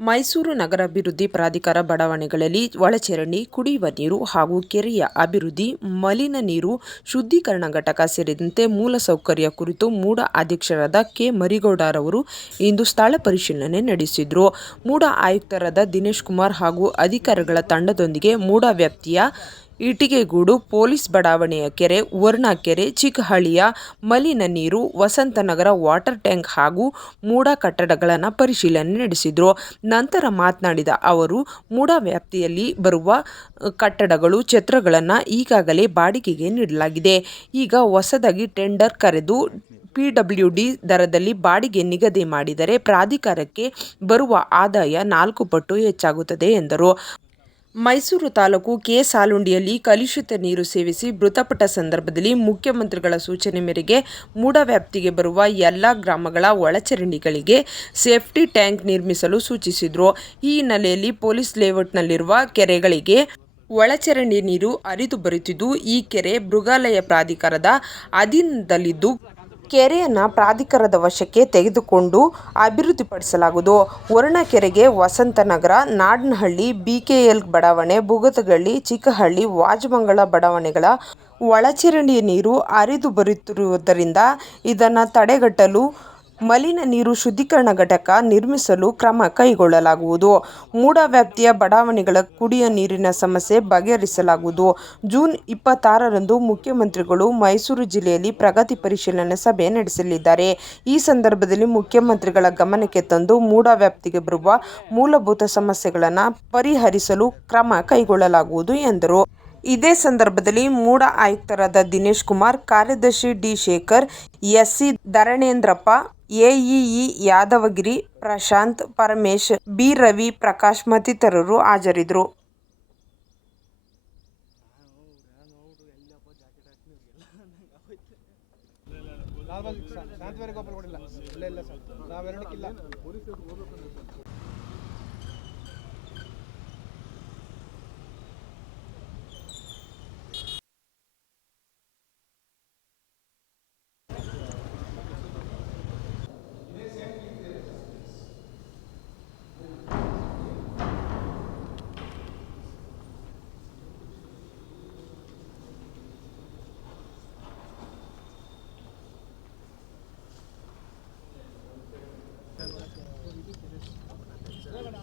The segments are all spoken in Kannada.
ಮೈಸೂರು ನಗರಾಭಿವೃದ್ಧಿ ಪ್ರಾಧಿಕಾರ ಬಡಾವಣೆಗಳಲ್ಲಿ ಒಳಚರಂಡಿ, ಕುಡಿಯುವ ನೀರು ಹಾಗೂ ಕೆರೆಯ ಅಭಿವೃದ್ಧಿ, ಮಲಿನ ನೀರು, ಶುದ್ಧೀಕರಣ ಘಟಕ ಸೇರಿದಂತೆ ಮೂಲಸೌಕರ್ಯ ಕುರಿತು ಮೂಡ ಅಧ್ಯಕ್ಷರಾದ ಕೆ. ಮರಿಗೌಡರವರು ಇಂದು ಸ್ಥಳ ಪರಿಶೀಲನೆ ನಡೆಸಿದರು. ಮೂಡ ಆಯುಕ್ತರಾದ ದಿನೇಶ್ ಕುಮಾರ್ ಹಾಗೂ ಅಧಿಕಾರಿಗಳ ತಂಡದೊಂದಿಗೆ ಮೂಡ ವ್ಯಾಪ್ತಿಯ ಇಟಿಗೆಗೂಡು ಪೊಲೀಸ್ ಬಡಾವಣೆಯ ಕೆರೆ, ವರ್ಣಾ ಕೆರೆ, ಚಿಕ್ಕಹಳ್ಳಿಯ ಮಲಿನ ನೀರು, ವಸಂತನಗರ ವಾಟರ್ ಟ್ಯಾಂಕ್ ಹಾಗೂ ಮೂಡ ಕಟ್ಟಡಗಳನ್ನು ಪರಿಶೀಲನೆ ನಡೆಸಿದರು. ನಂತರ ಮಾತನಾಡಿದ ಅವರು, ಮೂಡ ವ್ಯಾಪ್ತಿಯಲ್ಲಿ ಬರುವ ಕಟ್ಟಡಗಳು ಛತ್ರಗಳನ್ನು ಈಗಾಗಲೇ ಬಾಡಿಗೆಗೆ ನೀಡಲಾಗಿದೆ. ಈಗ ಹೊಸದಾಗಿ ಟೆಂಡರ್ ಕರೆದು ಪಿಡಬ್ಲ್ಯೂಡಿ ದರದಲ್ಲಿ ಬಾಡಿಗೆ ನಿಗದಿ ಮಾಡಿದರೆ ಪ್ರಾಧಿಕಾರಕ್ಕೆ ಬರುವ ಆದಾಯ ನಾಲ್ಕು ಪಟ್ಟು ಹೆಚ್ಚಾಗುತ್ತದೆ ಎಂದರು. ಮೈಸೂರು ತಾಲೂಕು ಕೆ ಸಾಲುಂಡಿಯಲ್ಲಿ ಕಲುಷಿತ ನೀರು ಸೇವಿಸಿ ಮೃತಪಟ್ಟ ಸಂದರ್ಭದಲ್ಲಿ ಮುಖ್ಯಮಂತ್ರಿಗಳ ಸೂಚನೆ ಮೇರೆಗೆ ಮೂಡ ವ್ಯಾಪ್ತಿಗೆ ಬರುವ ಎಲ್ಲ ಗ್ರಾಮಗಳ ಒಳಚರಂಡಿಗಳಿಗೆ ಸೇಫ್ಟಿ ಟ್ಯಾಂಕ್ ನಿರ್ಮಿಸಲು ಸೂಚಿಸಿದರು. ಈ ಹಿನ್ನೆಲೆಯಲ್ಲಿ ಪೊಲೀಸ್ ಲೇಔಟ್ನಲ್ಲಿರುವ ಕೆರೆಗಳಿಗೆ ಒಳಚರಂಡಿ ನೀರು ಹರಿದು ಬರುತ್ತಿದ್ದು, ಈ ಕೆರೆ ಮೃಗಾಲಯ ಪ್ರಾಧಿಕಾರದ ಅಧೀನದಲ್ಲಿದ್ದು ಕೆರೆಯನ್ನು ಪ್ರಾಧಿಕಾರದ ವಶಕ್ಕೆ ತೆಗೆದುಕೊಂಡು ಅಭಿವೃದ್ಧಿಪಡಿಸಲಾಗುವುದು. ವರ್ಣಕೆರೆಗೆ ವಸಂತನಗರ, ನಾಡನಹಳ್ಳಿ ಬಿಕೆಎಲ್ ಬಡಾವಣೆ, ಬುಗತಗಳ್ಳಿ, ಚಿಕ್ಕಹಳ್ಳಿ ವಾಜಮಂಗಳ ಬಡಾವಣೆಗಳ ಒಳಚರಂಡಿಯ ನೀರು ಹರಿದು ಬರುತ್ತಿರುವುದರಿಂದ ಇದನ್ನು ತಡೆಗಟ್ಟಲು ಮಲಿನ ನೀರು ಶುದ್ಧೀಕರಣ ಘಟಕ ನಿರ್ಮಿಸಲು ಕ್ರಮ ಕೈಗೊಳ್ಳಲಾಗುವುದು. ಮೂಡ ವ್ಯಾಪ್ತಿಯ ಬಡಾವಣೆಗಳ ಕುಡಿಯ ನೀರಿನ ಸಮಸ್ಯೆ ಬಗೆಹರಿಸಲಾಗುವುದು. ಜೂನ್ ಇಪ್ಪತ್ತಾರರಂದು ಮುಖ್ಯಮಂತ್ರಿಗಳು ಮೈಸೂರು ಜಿಲ್ಲೆಯಲ್ಲಿ ಪ್ರಗತಿ ಪರಿಶೀಲನೆ ಸಭೆ ನಡೆಸಲಿದ್ದಾರೆ. ಈ ಸಂದರ್ಭದಲ್ಲಿ ಮುಖ್ಯಮಂತ್ರಿಗಳ ಗಮನಕ್ಕೆ ತಂದು ಮೂಡ ವ್ಯಾಪ್ತಿಗೆ ಬರುವ ಮೂಲಭೂತ ಸಮಸ್ಯೆಗಳನ್ನು ಪರಿಹರಿಸಲು ಕ್ರಮ ಕೈಗೊಳ್ಳಲಾಗುವುದು ಎಂದರು. ಇದೇ ಸಂದರ್ಭದಲ್ಲಿ ಮೂಡ ಆಯುಕ್ತರಾದ ದಿನೇಶ್ ಕುಮಾರ್, ಕಾರ್ಯದರ್ಶಿ D Shekhar, SC Dharanendrappa AEE Yadavagiri Prashanth Paramesh B Ravi Prakash ಮತ್ತಿತರರು ಹಾಜರಿದ್ದರು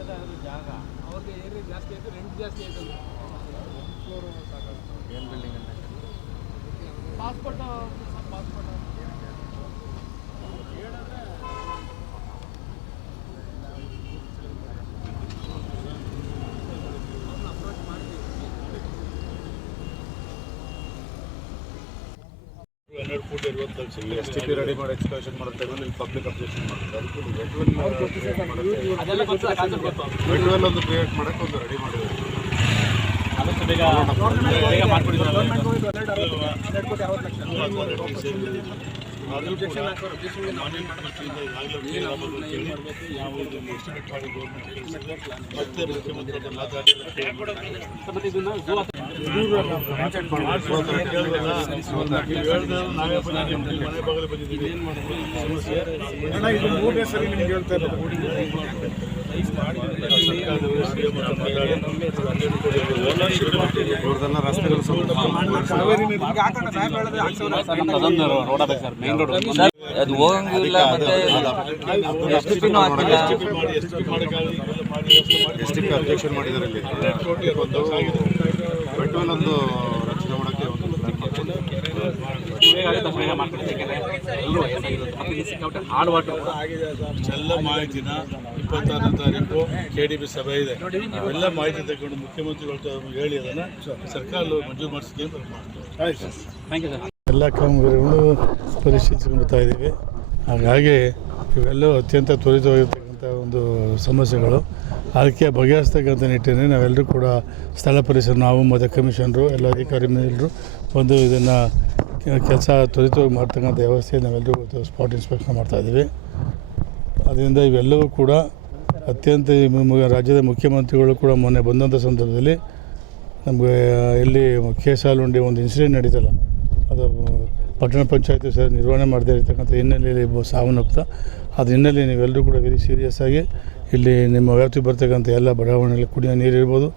ಇರೋ ಜಾಗ. ಅವ್ರಿಗೆ ಏರಿಯಾ ಜಾಸ್ತಿ ಆಯಿತು ರೆಂಟ್ ಜಾಸ್ತಿ ಆಯ್ತು ಪಾಸ್ಪೋರ್ಟ್ ಪಾಸ್ಪೋರ್ಟ್ ಹನ್ನೆರಡು ಫುಟ್ ಇರುವಂತ ತಗ್ಸಿ ಎಸ್ ಟಿ ಪಿ ರೆಡಿ ಮಾಡಿ ಎಕ್ಸ್ಕರ್ಷನ್ ಮಾಡುತ್ತೆ ಇಲ್ಲಿ ಪಬ್ಲಿಕ್ ಅಬ್ಜೆಕ್ಷನ್ ಮಾಡ್ತಾರೆ ವೆಟ್ವೆಲ್ ಒಂದು ಕ್ರಿಯೇಟ್ ಮಾಡಕ್ಕೆ ಒಂದು ರೆಡಿ ಮಾಡಿದ್ದಾರೆ. ಆದಷ್ಟು ಬೇಗ ಬೇಗ ಮತ್ತೆ ಮುಖ್ಯಮಂತ್ರಿ ಮಾತಾಡಿ ರೋಡ್ ಅದ ಸರ್ ಅದು ಹೋಗಂಗಿಲ್ಲ ಮತ್ತೆ ಎಸ್ ಟಿ ಪಿ ಅಬ್ಜೆಕ್ಷನ್ ರಕ್ಷಣೆ ಮಾಡೋಕ್ಕೆ ಒಂದು ಎಲ್ಲ ಮಾಹಿತಿನ ಇಪ್ಪತ್ತಾರನೇ ತಾರೀಕು ಕೆ ಡಿ ಬಿ ಸಭೆ ಇದೆ. ಎಲ್ಲ ಮಾಹಿತಿ ತಗೊಂಡು ಮುಖ್ಯಮಂತ್ರಿಗಳು ಹೇಳಿ ಅದನ್ನು ಸರ್ಕಾರ ಮಂಜೂರು ಮಾಡಿಸಿದೆ ಅಂತ ಮಾಡ್ತಾರೆ ಥ್ಯಾಂಕ್ ಯು ಸರ್ ಎಲ್ಲ ಕಾಮಗಾರಿಗಳು ಪರಿಶೀಲಿಸಿಕೊಳ್ತಾ ಇದ್ದೀವಿ. ಹಾಗಾಗಿ ಇವೆಲ್ಲವೂ ಅತ್ಯಂತ ತ್ವರಿತವಾಗಿರ್ತಕ್ಕಂಥ ಒಂದು ಸಮಸ್ಯೆಗಳು. ಅದಕ್ಕೆ ಬಗೆಹರಿಸ್ತಕ್ಕಂಥ ನಿಟ್ಟಿನಲ್ಲಿ ನಾವೆಲ್ಲರೂ ಕೂಡ ಸ್ಥಳ ಪರಿಸರ, ನಾವು ಮತ್ತು ಕಮಿಷನರು, ಎಲ್ಲ ಅಧಿಕಾರಿ ಎಲ್ಲರೂ ಬಂದು ಇದನ್ನು ಕೆಲಸ ತ್ವರಿತವಾಗಿ ಮಾಡ್ತಕ್ಕಂಥ ವ್ಯವಸ್ಥೆ ನಾವೆಲ್ಲರೂ ಸ್ಪಾಟ್ ಇನ್ಸ್ಪೆಕ್ಷನ್ ಮಾಡ್ತಾಯಿದ್ದೀವಿ ಅದರಿಂದ ಇವೆಲ್ಲವೂ ಕೂಡ ಅತ್ಯಂತ ರಾಜ್ಯದ ಮುಖ್ಯಮಂತ್ರಿಗಳು ಕೂಡ ಮೊನ್ನೆ ಬಂದಂಥ ಸಂದರ್ಭದಲ್ಲಿ ನಮಗೆ ಎಲ್ಲಿ ಕೇಸಾಲುಂಡಿ ಒಂದು ಇನ್ಸಿಡೆಂಟ್ ನಡೀತಲ್ಲ, ಅದು ಪಟ್ಟಣ ಪಂಚಾಯತಿ ಸರ್ ನಿರ್ವಹಣೆ ಮಾಡದೇ ಇರತಕ್ಕಂಥ ಹಿನ್ನೆಲೆಯಲ್ಲಿ ಸಾವನ್ನಪ್ಪ ಅದು ಹಿನ್ನೆಲೆ ನೀವೆಲ್ಲರೂ ಕೂಡ ವೆರಿ ಸೀರಿಯಸ್ ಆಗಿ ಇಲ್ಲಿ ನಿಮ್ಮ ವ್ಯಾಪ್ತಿಗೆ ಬರ್ತಕ್ಕಂಥ ಎಲ್ಲ ಬಡಾವಣೆಯಲ್ಲಿ ಕುಡಿಯೋ ನೀರು ಇರ್ಬೋದು,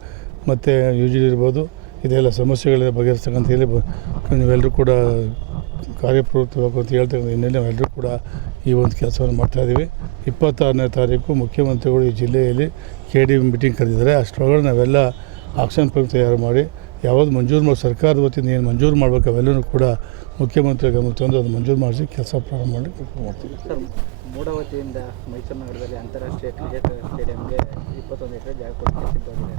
ಮತ್ತು ಯು ಜಿ ಇರ್ಬೋದು, ಇದೆಲ್ಲ ಸಮಸ್ಯೆಗಳ ಬಗೆಹರಿಸ್ತಕ್ಕಂಥ ಹೇಳಿ ಬ- ನೀವೆಲ್ಲರೂ ಕೂಡ ಕಾರ್ಯಪ್ರವೃತ್ತಬೇಕು ಅಂತ ಹೇಳ್ತಕ್ಕಂಥ ಹಿನ್ನೆಲೆ ನಾವೆಲ್ಲರೂ ಕೂಡ ಈ ಒಂದು ಕೆಲಸವನ್ನು ಮಾಡ್ತಾಯಿದ್ದೀವಿ ಇಪ್ಪತ್ತಾರನೇ ತಾರೀಕು ಮುಖ್ಯಮಂತ್ರಿಗಳು ಈ ಜಿಲ್ಲೆಯಲ್ಲಿ ಕೆ ಡಿ ಮೀಟಿಂಗ್ ಕರೆದಿದ್ದಾರೆ. ಅಷ್ಟರೊಳಗೆ ನಾವೆಲ್ಲ ಆಕ್ಷನ್ ಪ್ಲಾನ್ ತಯಾರು ಮಾಡಿ, ಯಾವುದು ಮಂಜೂರು ಮಾಡಿ ಸರ್ಕಾರದ ವತಿಯಿಂದ ಏನು ಮಂಜೂರು ಮಾಡಬೇಕು ಅವೆಲ್ಲವೂ ಕೂಡ ಮುಖ್ಯಮಂತ್ರಿ ಗಮನ ತಂದು ಅದು ಮಂಜೂರು ಮಾಡಿಸಿ ಕೆಲಸ ಪ್ರಾರಂಭ ಮಾಡಿ ಮಾಡ್ತೀವಿ ಸರ್ ಮೂಡವತಿಯಿಂದ ಮೈಸೂರು ನಗರದಲ್ಲಿ ಅಂತಾರಾಷ್ಟ್ರೀಯ ಕ್ರಿಕೆಟ್ ಸ್ಟೇಡಿಯಂಗೆ ಇಪ್ಪತ್ತೊಂದು ಎಕರೆ ಜಾಗ ಕೊಟ್ಟಿದ್ದಾರೆ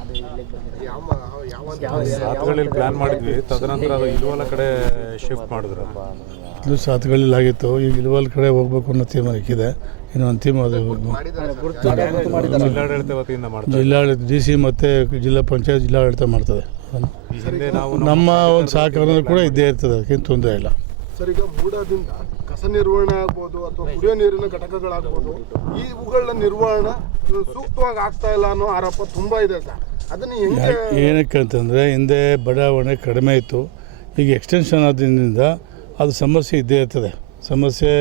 ಅದು ಇಲ್ಲಿಗೆ ಬಂದಿದೆ ಯಾವ ಸಾತ್ಗಳಲ್ಲಿ ಪ್ಲಾನ್ ಮಾಡಿದ್ವಿ ತದನಂತರ ಅದು ಇಲ್ವಲ ಕಡೆ ಶಿಫ್ಟ್ ಮಾಡಿದ್ರು ಇದು ಸಾತ್ಗಳಲ್ಲಿ ಆಗಿತ್ತು ಈಗ ಇಲ್ವಲ್ ಕಡೆ ಹೋಗ್ಬೇಕು ಅನ್ನೋ ತೀರ್ಮಾನ ಇಕ್ಕಿದೆ ಇನ್ನು ಅಂತಿಮ ಅದು ಜಿಲ್ಲಾಡಳಿತ ವತಿಯಿಂದ ಮಾಡ್ತಾರೆ ಜಿಲ್ಲಾಡಳಿತ ಡಿ ಸಿ ಮತ್ತು ಜಿಲ್ಲಾ ಪಂಚಾಯತ್ ಜಿಲ್ಲಾಡಳಿತ ಮಾಡ್ತದೆ ನಮ್ಮ ಒಂದು ಸಹಕಾರ ಕೂಡ ಇದ್ದೇ ಇರ್ತದೆ ಅದಕ್ಕೇನು ತೊಂದರೆ ಇಲ್ಲ. ಸರ್ ಈಗ ಬುಡದಿಂದ ಕಸ ನಿರ್ವಹಣೆ ಆಗ್ಬೋದು ಅಥವಾ ಕುಡಿಯೋ ನೀರಿನ ಘಟಕಗಳಾಗ್ಬೋದು ಇವುಗಳ ನಿರ್ವಹಣೆ ಸೂಕ್ತವಾಗಿ ಆಗ್ತಾ ಇಲ್ಲ ಅನ್ನೋ ಆರೋಪ ತುಂಬ ಇದೆ ಸರ್. ಅದನ್ನ ಹೆಂಗೆ ಏನಕ್ಕೆ ಅಂತಂದರೆ ಹಿಂದೆ ಬಡಾವಣೆ ಕಡಿಮೆ ಇತ್ತು. ಈಗ ಎಕ್ಸ್ಟೆನ್ಷನ್ ಆದ್ರಿಂದ ಅದು ಸಮಸ್ಯೆ ಇದ್ದೇ ಇರ್ತದೆ. ಸಮಸ್ಯೆ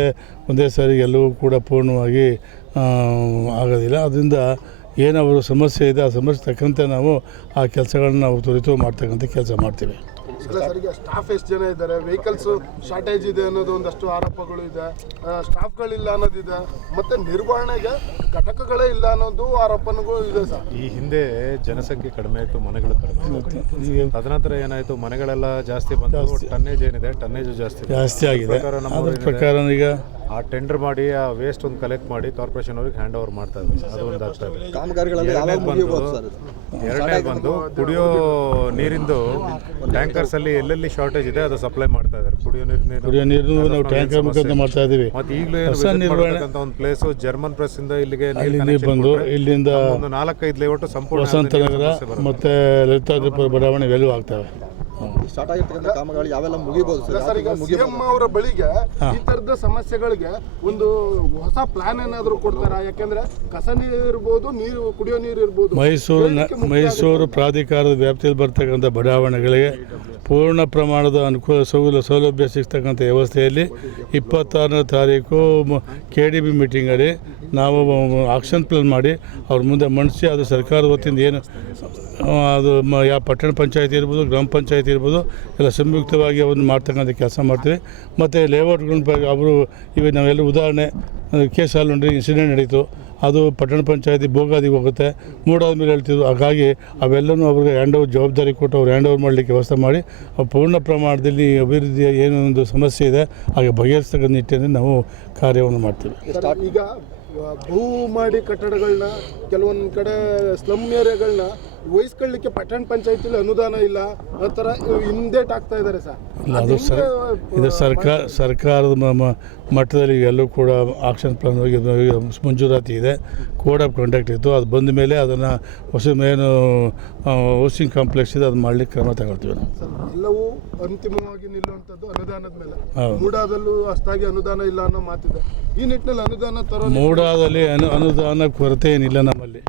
ಒಂದೇ ಸಾರಿ ಎಲ್ಲವೂ ಕೂಡ ಪೂರ್ಣವಾಗಿ ಆಗೋದಿಲ್ಲ. ಅದರಿಂದ ಏನವರು ಸಮಸ್ಯೆ ಇದೆ ಆ ಸಮಸ್ಯೆ ತಕ್ಕಂತೆ ನಾವು ಆ ಕೆಲಸಗಳನ್ನ ನಾವು ತುರಿತು ಮಾಡ್ತಕ್ಕಂಥ ಕೆಲಸ ಮಾಡ್ತೀವಿ. ಸ್ಟಾಫ್ ಎಷ್ಟು ಜನ ಇದ್ದಾರೆ? ವೆಹಿಕಲ್ಸ್ ಶಾರ್ಟೇಜ್ ಇದೆ ಅನ್ನೋದು ಒಂದಷ್ಟು ಆರೋಪಗಳು ಇದೆ. ಸ್ಟಾಫ್ಗಳಿಲ್ಲ ಅನ್ನೋದಿದೆ. ಮತ್ತೆ ನಿರ್ವಹಣೆಗೆ ಘಟಕಗಳೇ ಇಲ್ಲ ಅನ್ನೋದು ಆರೋಪಗಳು ಇದೆ ಸರ್. ಈ ಹಿಂದೆ ಜನಸಂಖ್ಯೆ ಕಡಿಮೆ ಆಯಿತು ಮನೆಗಳು ಕಡಿಮೆ ತದನಂತರ ಏನಾಯ್ತು? ಮನೆಗಳೆಲ್ಲ ಜಾಸ್ತಿ ಬಂದು ಟನ್ನೇಜ್ ಏನಿದೆ? ಟನ್ನೇಜ್ ಜಾಸ್ತಿ. ಜಾಸ್ತಿ ಆಗಿದೆ. ಪ್ರಕಾರ ಈಗ ಆ ಟೆಂಡರ್ ಮಾಡಿ ಆ ವೇಸ್ಟ್ ಒಂದು ಕಲೆಕ್ಟ್ ಮಾಡಿ ಕಾರ್ಪೊರೇಷನ್ ಅವ್ರಿಗೆ ಹ್ಯಾಂಡ್ ಓವರ್ ಮಾಡ್ತಾ ಇದ್ದಾರೆ ಅದು ಒಂದು ಆಗ್ತಾ ಇದೆ. ಎರಡನೇದು ಬಂದು ಎರಡನೇದು ಬಂದು ಕುಡಿಯೋ ನೀರಿಂದು ಟ್ಯಾಂಕರ್ಸ್ ಅಲ್ಲಿ ಎಲ್ಲೆಲ್ಲಿ ಶಾರ್ಟೇಜ್ ಇದೆ ಅದು ಸಪ್ಲೈ ಮಾಡ್ತಾ ಇದ್ದಾರೆ. ಕುಡಿಯೋ ನೀರಿನ ಕುಡಿಯೋ ನೀರನ್ನು ನಾವು ಟ್ಯಾಂಕರ್ ಮುಖಾಂತರ ಮಾಡ್ತಾ ಇದ್ದೀವಿ. ಮತ್ತೆ ಈಗಲೂ ಅಂತ ಒಂದು ಪ್ಲೇಸ್ ಜರ್ಮನ್ ಪ್ರೆಸ್ ಇಂದ ಇಲ್ಲಿಗೆ ನೀರ್ ನೀರು ಬಂದು ಇಲ್ಲಿಂದ ಒಂದು ನಾಲ್ಕೈದು ಲೇಔಟ್ ಸಂಪೂರ್ಣ ವಸಂತ ಮತ್ತೆ ನಗರ ಸಮಸ್ಯೆ ಬರುತ್ತೆ. ಬಡಾವಣೆ ಇವೆಲ್ಲವೂ ಆಗ್ತವೆ. ಸ್ಟಾರ್ಟ್ ಆಗಿರ್ತಕ್ಕಂಥ ಕಾಮಗಾರಿ ಯಾವೆಲ್ಲ ಮುಗಿಬಹುದು ಸರ್? ಸರ್ ಈಗ ಸಿಎಂ ಅವರ ಬಳಿಗೆ ಈ ತರದ ಸಮಸ್ಯೆಗಳಿಗೆ ಒಂದು ಹೊಸ ಪ್ಲಾನ್ ಏನಾದರೂ ಕೊಡ್ತಾರಾ? ಯಾಕಂದ್ರೆ ಕಸ ನೀರು ಇರ್ಬೋದು ನೀರು ಕುಡಿಯೋ ನೀರು ಇರ್ಬೋದು. ಮೈಸೂರು ಮೈಸೂರು ಪ್ರಾಧಿಕಾರದ ವ್ಯಾಪ್ತಿಯಲ್ಲಿ ಬರ್ತಕ್ಕಂಥ ಬಡಾವಣೆಗಳಿಗೆ ಪೂರ್ಣ ಪ್ರಮಾಣದ ಅನುಕೂಲ ಸೌಲ ಸೌಲಭ್ಯ ಸಿಗ್ತಕ್ಕಂಥ ವ್ಯವಸ್ಥೆಯಲ್ಲಿ ಇಪ್ಪತ್ತಾರನೇ ತಾರೀಕು ಕೆ ಡಿ ಬಿ ಮೀಟಿಂಗಲ್ಲಿ ನಾವು ಆಕ್ಷನ್ ಪ್ಲಾನ್ ಮಾಡಿ ಅವ್ರ ಮುಂದೆ ಮಂಡಿಸಿ ಅದು ಸರ್ಕಾರದ ವತಿಯಿಂದ ಏನು ಅದು ಯಾವ ಪಟ್ಟಣ ಪಂಚಾಯತಿ ಇರ್ಬೋದು ಗ್ರಾಮ ಪಂಚಾಯತಿ ಇರ್ಬೋದು ಎಲ್ಲ ಸಂಯುಕ್ತವಾಗಿ ಅವನ್ನು ಮಾಡ್ತಕ್ಕಂಥ ಕೆಲಸ ಮಾಡ್ತೀವಿ. ಮತ್ತು ಲೇಔಟ್ಗಳ ಅವರು ಇವಾಗ ನಾವೆಲ್ಲ ಉದಾಹರಣೆ ಕೇಸ್ ಹಾಲುಂಡ್ರಿ ಇನ್ಸಿಡೆಂಟ್ ನಡೀತು. ಅದು ಪಟ್ಟಣ ಪಂಚಾಯತಿ ಭೋಗಾದಿಗೆ ಹೋಗುತ್ತೆ. ಮೂಡಾದ್ಮೇಲೆ ಹೇಳ್ತಿದ್ರು, ಹಾಗಾಗಿ ಅವೆಲ್ಲನೂ ಅವ್ರಿಗೆ ಹ್ಯಾಂಡ್ ಓವರ್ ಜವಾಬ್ದಾರಿ ಕೊಟ್ಟು ಅವ್ರು ಹ್ಯಾಂಡ್ ಓವರ್ ಮಾಡಲಿಕ್ಕೆ ವ್ಯವಸ್ಥೆ ಮಾಡಿ ಪೂರ್ಣ ಪ್ರಮಾಣದಲ್ಲಿ ಅಭಿವೃದ್ಧಿಯ ಏನೊಂದು ಸಮಸ್ಯೆ ಇದೆ, ಹಾಗೆ ಬಗೆಹರಿಸ್ತಕ್ಕಂಥ ನಿಟ್ಟಿನಲ್ಲಿ ನಾವು ಕಾರ್ಯವನ್ನು ಮಾಡ್ತೀವಿ. ಈಗ ಭೂ ಮಾಡಿ ಕಟ್ಟಡಗಳನ್ನ, ಕೆಲವೊಂದು ಕಡೆ ಸ್ಲಮ್ ಏರಿಯಾಗಳನ್ನ ವಹಿಸ್ಕೊಳ್ಳಿಕ್ಕೆ ಪಟ್ಟಣ ಪಂಚಾಯತಿಲಿ ಅನುದಾನ ಇಲ್ಲ ಆ ಥರ ಹಿಂದೇಟ್ ಆಗ್ತಾ ಇದ್ದಾರೆ ಸರ್. ಇಲ್ಲ ಅದು ಸರ್ ಇದು ಸರ್ಕಾರ ಸರ್ಕಾರದ ಮ- ಮಟ್ಟದಲ್ಲಿ ಎಲ್ಲೂ ಕೂಡ ಆಕ್ಷನ್ ಪ್ಲಾನ್ ಮಂಜೂರಾತಿ ಇದೆ. ಕೋಡ್ ಆಫ್ ಕಂಡಕ್ಟ್ ಇತ್ತು. ಅದು ಬಂದ ಮೇಲೆ ಅದನ್ನು ಹೊಸ ಏನು ಹೌಸಿಂಗ್ ಕಾಂಪ್ಲೆಕ್ಸ್ ಇದೆ ಅದು ಮಾಡಲಿಕ್ಕೆ ಕ್ರಮ ತಗೊಳ್ತೀವಿ ನಾವು. ಸರ್, ಎಲ್ಲವೂ ಅಂತಿಮವಾಗಿ ನಿಲ್ಲುವಂಥದ್ದು ಅನುದಾನದ ಮೇಲೆ. ಹೌದು. ಮೂಡಾದಲ್ಲೂ ಅಷ್ಟಾಗಿ ಅನುದಾನ ಇಲ್ಲ ಅನ್ನೋ ಮಾತಿದೆ. ಈ ನಿಟ್ಟಿನಲ್ಲಿ ಅನುದಾನ ತರೋ ಮೂಡಾದಲ್ಲಿ ಅನು ಅನುದಾನ ಕೊರತೆ ಏನಿಲ್ಲ ನಮ್ಮಲ್ಲಿ.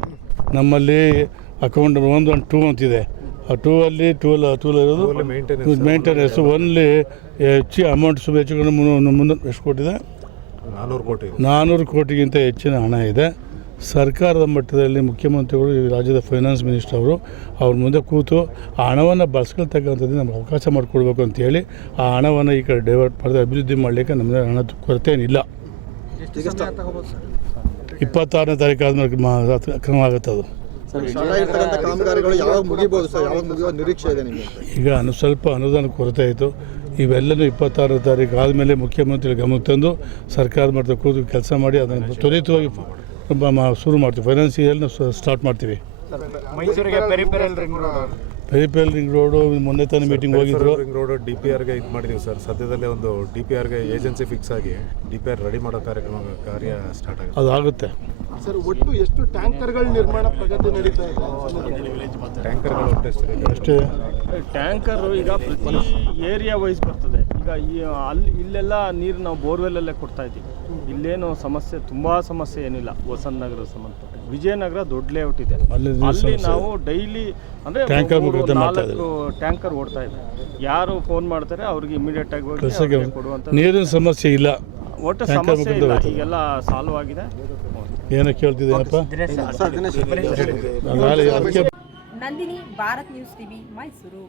ನಮ್ಮಲ್ಲಿ ಅಕೌಂಟ್ ಒಂದು ಒಂದು ಟೂ ಅಂತಿದೆ. ಆ ಟೂ ಅಲ್ಲಿ ಟೂಲ್ ಟೂಲ್ ಇರೋದು ಮೇಂಟೆನೆನ್ಸ್ ಒನ್ಲಿ ಹೆಚ್ಚು ಅಮೌಂಟ್ ಸ್ವಲ್ಪ ಹೆಚ್ಚು ಕಡಿಮೆ ಮುನ್ನೂರು ಮುನ್ನೂರು ಎಷ್ಟು ಕೊಟ್ಟಿದೆ ನಾನ್ನೂರು ಕೋಟಿ. ನಾನ್ನೂರು ಕೋಟಿಗಿಂತ ಹೆಚ್ಚಿನ ಹಣ ಇದೆ. ಸರ್ಕಾರದ ಮಟ್ಟದಲ್ಲಿ ಮುಖ್ಯಮಂತ್ರಿಗಳು ಈ ರಾಜ್ಯದ ಫೈನಾನ್ಸ್ ಮಿನಿಸ್ಟರ್ ಅವರು ಅವ್ರ ಮುಂದೆ ಕೂತು ಆ ಹಣವನ್ನು ಬಳಸ್ಕೊಳ್ತಕ್ಕಂಥದ್ದು ನಮ್ಗೆ ಅವಕಾಶ ಮಾಡಿಕೊಡ್ಬೇಕು ಅಂತೇಳಿ ಆ ಹಣವನ್ನು ಈ ಕಡೆ ಡೈವರ್ಟ್ ಮಾಡಿದ ಅಭಿವೃದ್ಧಿ ಮಾಡಲಿಕ್ಕೆ ನಮ್ಮದೇ ಹಣ ಕೊರತೆ ಏನಿಲ್ಲ. ಇಪ್ಪತ್ತಾರನೇ ತಾರೀಕು ಆದಮೇಲೆ ಕ್ರಮ ಆಗುತ್ತೆ ಅದು. ಕಾಮಗಾರಿಗಳು ಯಾವಾಗ ಮುಗಿಬೋದು ಸರ್? ಯಾವಾಗ ಮುಗಿಯೋ ನಿರೀಕ್ಷೆ ಇದೆ ನಿಮಗೆ ಈಗ ಅನು ಸ್ವಲ್ಪ ಅನುದಾನ ಕೊರತೆ ಆಯಿತು. ಇವೆಲ್ಲನೂ ಇಪ್ಪತ್ತಾರು ತಾರೀಕು ಆದಮೇಲೆ ಮುಖ್ಯಮಂತ್ರಿ ಗಮನಕ್ಕೆ ತಂದು ಸರ್ಕಾರ ಮಾಡಿದ ಕೂತು ಕೆಲಸ ಮಾಡಿ ಅದನ್ನು ತ್ವರಿತವಾಗಿ ತುಂಬ ಮ- ಶುರು ಮಾಡ್ತೀವಿ. ಫೈನಾನ್ಸಿಯಲ್ ಸ್ಟಾರ್ಟ್ ಮಾಡ್ತೀವಿ. ಮೈಸೂರಿಗೆ peripheral ring road peripheral ring road ಮೊನ್ನೆ ತಾನೇ ಮೀಟಿಂಗ್ ಹೋಗಿದ್ರು. ರಿಂಗ್ ರೋಡ್ ಡಿ ಪಿ ಆರ್ಗೆ ಇದು ಮಾಡಿದ್ದೀವಿ ಸರ್. ಸದ್ಯದಲ್ಲೇ ಒಂದು ಡಿ ಪಿ ಆರ್ಗೆ ಏಜೆನ್ಸಿ ಫಿಕ್ಸ್ ಆಗಿ ಡಿ ಪಿ ಆರ್ ರೆಡಿ ಮಾಡೋ ಕಾರ್ಯಕ್ರಮ ಕಾರ್ಯ ಸ್ಟಾರ್ಟ್ ಆಗುತ್ತೆ. ಅದಾಗುತ್ತೆ ಸರ್ ಒಟ್ಟು ಎಷ್ಟು ಟ್ಯಾಂಕರ್ಗಳ ನಿರ್ಮಾಣ ಪ್ರಗತಿ ನಡೀತಾ ಇದೆ? ಟ್ಯಾಂಕರ್ಗಳು ಎಷ್ಟು ಟ್ಯಾಂಕರು ಈಗ ಪ್ರತಿ ಏರಿಯಾ ವೈಸ್ ಬರ್ತದೆ. ಈಗ ಈ ಅಲ್ಲಿ ಇಲ್ಲೆಲ್ಲ ನೀರು ನಾವು ಬೋರ್ವೆಲ್ಲಲ್ಲೇ ಕೊಡ್ತಾ ಇದ್ದೀವಿ. ಇಲ್ಲೇನು ಸಮಸ್ಯೆ ತುಂಬ ಸಮಸ್ಯೆ ಏನಿಲ್ಲ. ವಸಂತ ನಗರ ಸಂಬಂಧಪಟ್ಟ ವಿಜಯನಗರ ದೊಡ್ಡ ಲೇಔಟ್ ಇದೆ. ಅಲ್ಲಿ ನಾವು ಡೈಲಿ ಅಂದರೆ ನಾಲ್ಕು ಟ್ಯಾಂಕರ್ ಓಡ್ತಾ ಇದೆ. ಯಾರು ಫೋನ್ ಮಾಡ್ತಾರೆ ಅವ್ರಿಗೆ ಇಮಿಡಿಯೇಟ್ ಆಗಿ ಹೋಗಿ ಕೊಡುವಂಥ ನೀರಿನ ಸಮಸ್ಯೆ ಇಲ್ಲ. ಒಟ್ಟು ಸಮಸ್ಯೆ ಇಲ್ಲ. ಈಗೆಲ್ಲ ಸಾಲ್ವ್ ಆಗಿದೆ. ಏನೋ ಕೇಳ್ತಿದ್ದೀನಪ್ಪ ಅದಾಗಲಿ ನಂದಿನಿ ಭಾರತ್ ನ್ಯೂಸ್ ಟಿವಿ ಮೈಸೂರು.